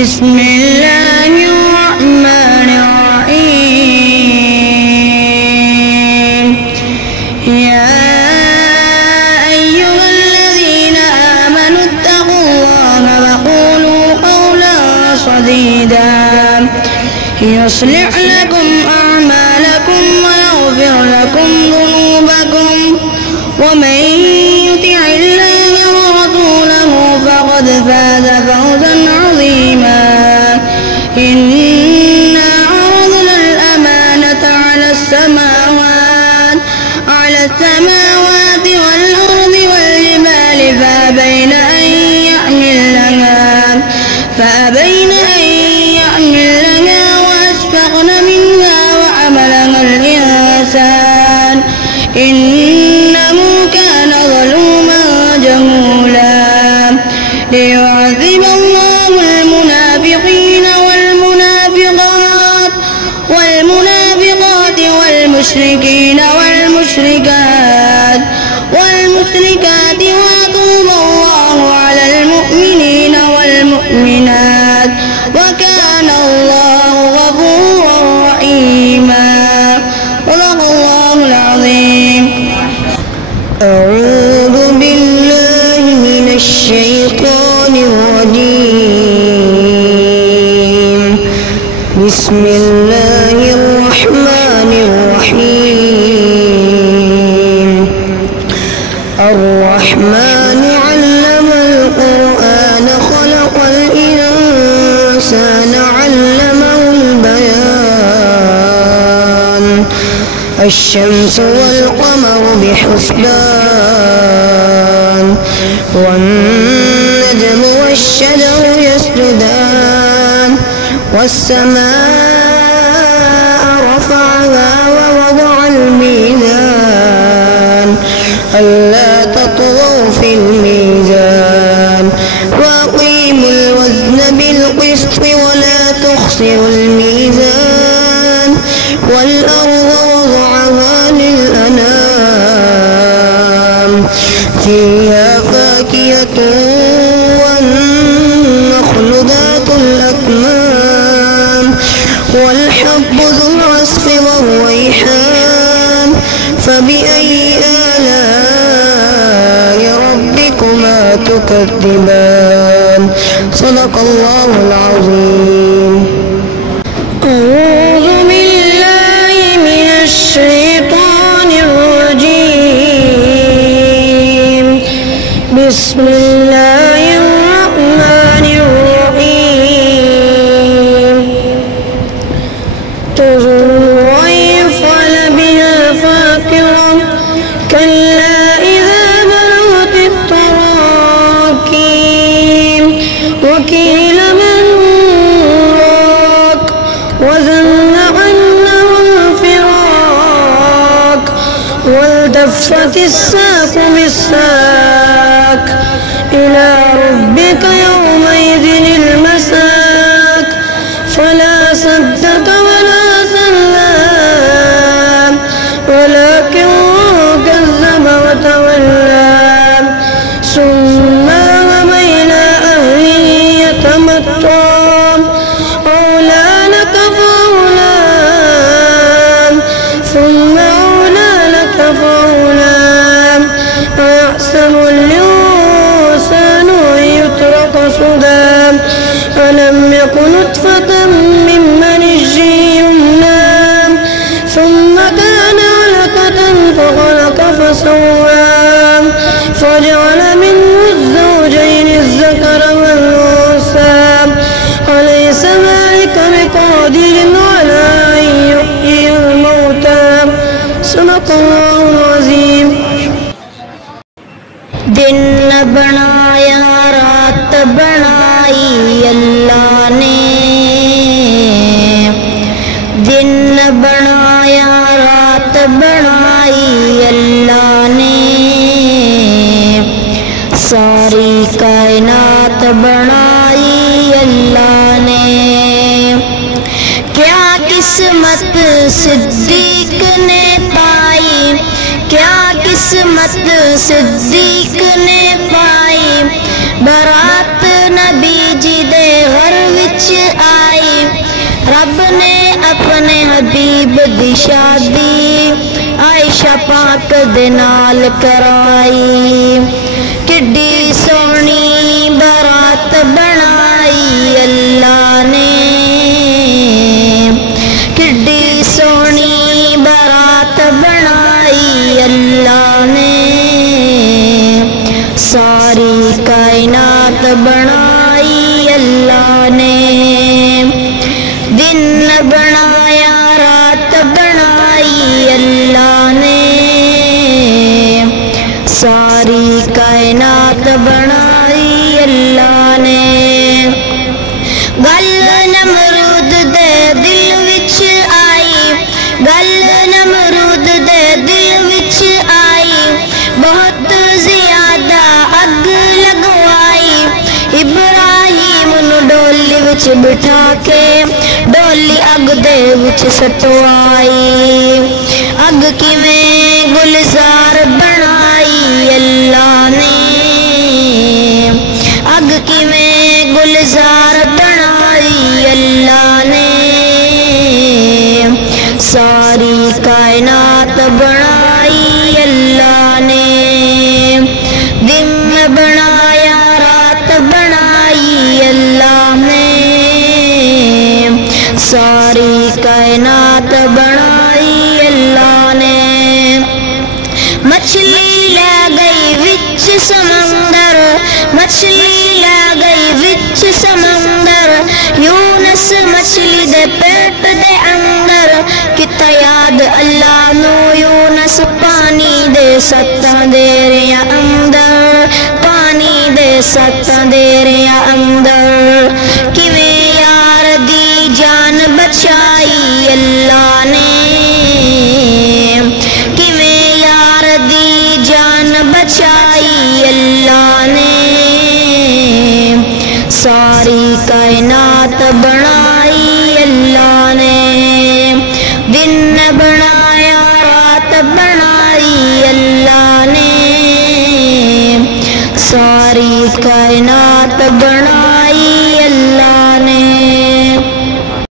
بسم الله الرحمن الرحيم يا أيها الذين آمنوا اتقوا الله وقولوا قولا سديدا يصلح لكم أعمالكم ويغفر لكم ذنوبكم ومن يطع الله ورسوله فقد فاز فوزا عظيما إنا عرضنا الأمانة على السماوات والأرض والجبال فأبين أن يحملنها وأشفقن منها وحملها الإنسان إنه كان ظلوما جهولا ليعذب الله المنافقين والمنافقات والمشركين والمشركات ويتوب الله على المؤمنين والمؤمنات وكان الله غفورا رحيما صدق الله العظيم. أعوذ بالله من الشيطان الرجيم. بسم الله الرحمن الرحيم. الرحمن علم القرآن خلق الإنسان علمه البيان الشمس والقمر بحسبان والنجم والشجر يسجدان والسماء رفعها ووضع الميزان ألا تطغوا في الميزان وأقيموا الوزن بالقسط ولا تخسروا الميزان والأرض وضعها للأنام فيها فاكهة والنخل ذات الأكمام والحب ذو العصف والريحان فبأي آلاء ربكما تكذبان صدق الله العظيم. أعوذ بالله من الشيطان الرجيم. بسم الله الرحمن الرحيم. تزور ويفعل بها فاقرة كلا إذا بلغت التراقي وقيل من راق وظن أنه الفراق والتفت الساق بالساق إلى ربك يومئذ المساق فلا صدق ولا صلى ولكن كذب وتولى ثم ذهب إلى أهله يتمطى أولى لك فأولى ثم أولى لك فأولى أيحسب الإنسان أن يترك سدى ألم يكن نطفة من مني يمنى ثم كان علقة فخلق فسوى فجعل منه الزوجين الذكر والأنثى أليس ذلك بقادر على أن يحيي الموتى صدق الله العظيم. दिन बनाया रात बनाई अल्लाह ने दिन बनाया रात बनाई अल्लाह ने सारी कायनात बनाई अल्लाह ने क्या किस्मत सिद्दीक ने पाई क्या किस्मत सिद्दीक ने पाई बरात नबी जी दे घर विच हबीब दी शादी आयशा पाक दे नाल कराई। किड्डी सोहनी बारात बनाई अल्लाह ने, किड्डी सोहनी बारात बनाई अल्लाह ने। सारी कायनात बनाई अल्लाह ने। दिन बनाया रात बनाई अल्लाह ने। सारी कायनात बनाई अल्लाह ने। गल नमरूद दे दिल विच आई, गल नमरूद दे दिल विच आई, बहुत ज्यादा अग लगवाई। इब्राहिम नु डोली विच बिठा के डोली अग दे विच सटवाई। अग किवें गुलजार बनाई अल्लाह ने, अग किवें गुलजार बनाई अल्लाह ने। सारी कायनात बनाई अल्लाह ने। दिन बनाया रात बनाई अल्लाह ने। सारी कायनात बनाई अल्लाह ने। मछली ले गई विच समंदर, मछली ले गई विच समंदर, यूनस मछली दे पेट दे अंदर। किता याद अल्लाह नू यूनस पानी दे सत्ता देरिया अंदर, पानी दे सत्ता देरिया अंदर। किवें यार दी जान बचाई अल्लाह ने, किवें यार दी जान बचाई अल्लाह ने। सारी कायनात बनाई अल्लाह ने। दिन बनाया रात बनाई अल्लाह ने। सारी कायनात